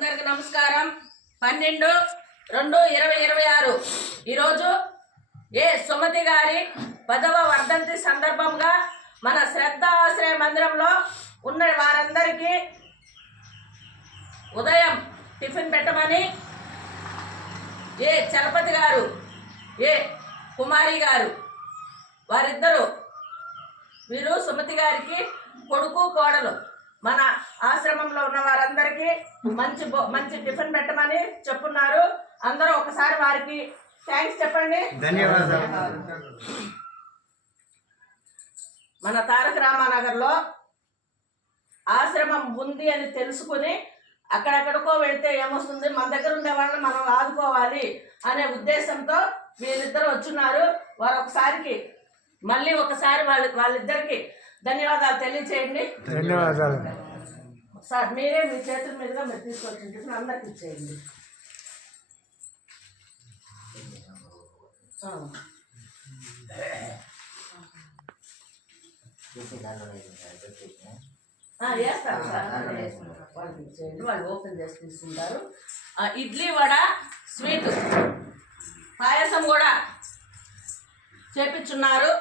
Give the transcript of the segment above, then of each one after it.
అందరికి నమస్కారం. 12/2/2026 ఈరోజు సుమతి గారి 10వ వర్ధంతి సందర్భంగా మన శ్రద్ధ ఆశ్రయ మందిరంలో ఉన్న వారందరికీ ఉదయం టిఫిన్ పెట్టమని చలపతి గారు కుమారి గారు వారిద్దరూ వీరు సుమతి గారికి కొడుకు కోడలు మన ఆశ్రమంలో ఉన్న వారందరికీ మంచి టిఫిన్ పెట్టమని చెప్పున్నారు. అందరూ ఒకసారి వారికి థ్యాంక్స్ చెప్పండి. ధన్యవాదాలు. మన తారక రామానగర్లో ఆశ్రమం ఉంది అని తెలుసుకుని అక్కడెక్కడికో వెళ్తే ఏమొస్తుంది, మన దగ్గర ఉండే వాళ్ళని మనం ఆదుకోవాలి అనే ఉద్దేశంతో వీళ్ళిద్దరు వచ్చున్నారు. వారు మళ్ళీ ఒకసారి వాళ్ళిద్దరికి ధన్యవాదాలు తెలియచేయండి. ధన్యవాదాలు సార్. మీరే మీ చేతుల మీదుగా మీరు తీసుకొచ్చి అందరికి ఇచ్చేయండి. వేస్తారు సార్, వాళ్ళకి ఇచ్చేయండి. వాళ్ళు ఓపెన్ చేసి తీసుకుంటారు. ఇడ్లీ వడ స్వీట్ పాయసం కూడా చేపించున్నారు.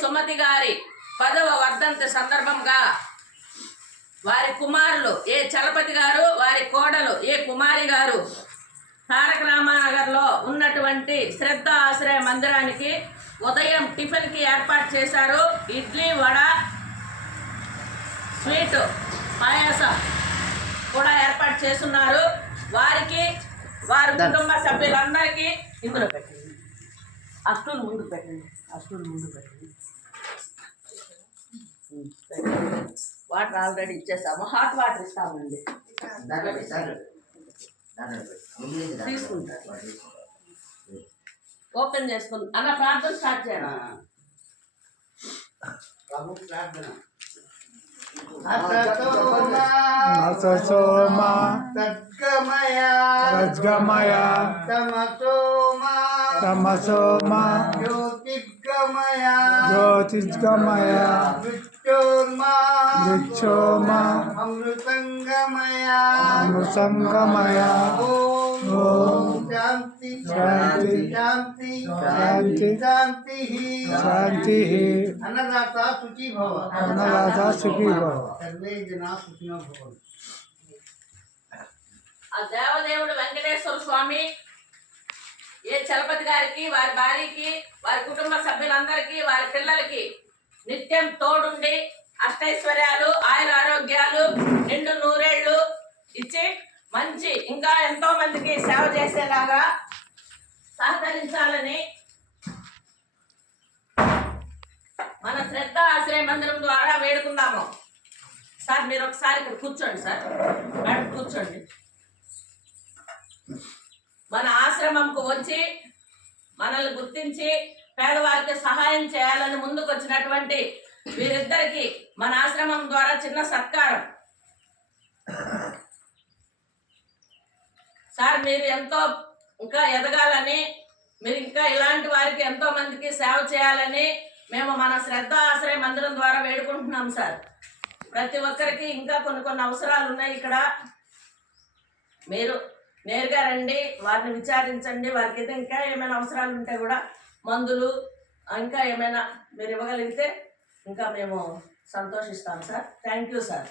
సుమతి గారి 10వ వర్ధంతి సందర్భంగా వారి కుమారులు చలపతి గారు, వారి కోడలు కుమారి గారు తారక రామానగర్లో ఉన్నటువంటి శ్రద్ధ ఆశ్రయ మందిరానికి ఉదయం టిఫిన్కి ఏర్పాటు చేశారు. ఇడ్లీ వడ స్వీట్ పాయసం కూడా ఏర్పాటు చేస్తున్నారు. వారికి వారి కుటుంబ సభ్యులందరికీ ఇందులో పెట్టండి. అస్టూలు ముందు పెట్టండి. వాటర్ ఆల్రెడీ ఇచ్చేసాము. హాట్ వాటర్ ఇస్తామండి. తీసుకుంటారు. ఓపెన్ చేసుకుంది అన్న. ప్రార్థన స్టార్ట్ చేయాలి. సద్గమయ తమసోమ జ్యోతిర్గమయ మృత్యోర్మ అమృతంగమయ ఓం శాంతి శాంతి శాంతి శాంతి. అన్నదాత సుఖీ భవ. సర్వే జనా సుఖినో భవంతు. ఆ దేవదేవుడు వెంకటేశ్వర స్వామి చలపతి గారికి, వారి భార్యకి, వారి కుటుంబ సభ్యులందరికీ, వారి పిల్లలకి నిత్యం తోడుండి అష్టైశ్వర్యాలు, ఆయుర ఆరోగ్యాలు, నిండు నూరేళ్లు ఇచ్చి ఇంకా ఎంతో మందికి సేవ చేసేలాగా సహకరించాలని మన శ్రద్ధ ఆశ్రయ మందిరం ద్వారా వేడుకుందాము. సార్ మీరు ఒకసారి ఇక్కడ కూర్చోండి. సార్ మేడం కూర్చోండి. మన ఆశ్రమంకు వచ్చి మనల్ని గుర్తించి పేదవారికి సహాయం చేయాలని ముందుకు వచ్చినటువంటి వీరిద్దరికి మన ఆశ్రమం ద్వారా చిన్న సత్కారం. సార్ మీరు ఎంతో ఇంకా ఎదగాలని, మీరు ఇంకా ఇలాంటి వారికి ఎంతో మందికి సేవ చేయాలని మేము మన శ్రద్ధ ఆశ్రయ మందిరం ద్వారా వేడుకుంటున్నాం. సార్ ప్రతి ఒక్కరికి ఇంకా కొన్ని అవసరాలు ఉన్నాయి. ఇక్కడ మీరు నేరుగా రండి, వారిని విచారించండి. వారికి అయితే ఇంకా ఏమైనా అవసరాలు ఉంటే కూడా మందులు ఇంకా ఏమైనా మీరు ఇవ్వగలిగితే ఇంకా మేము సంతోషిస్తాం. Sir thank you sir.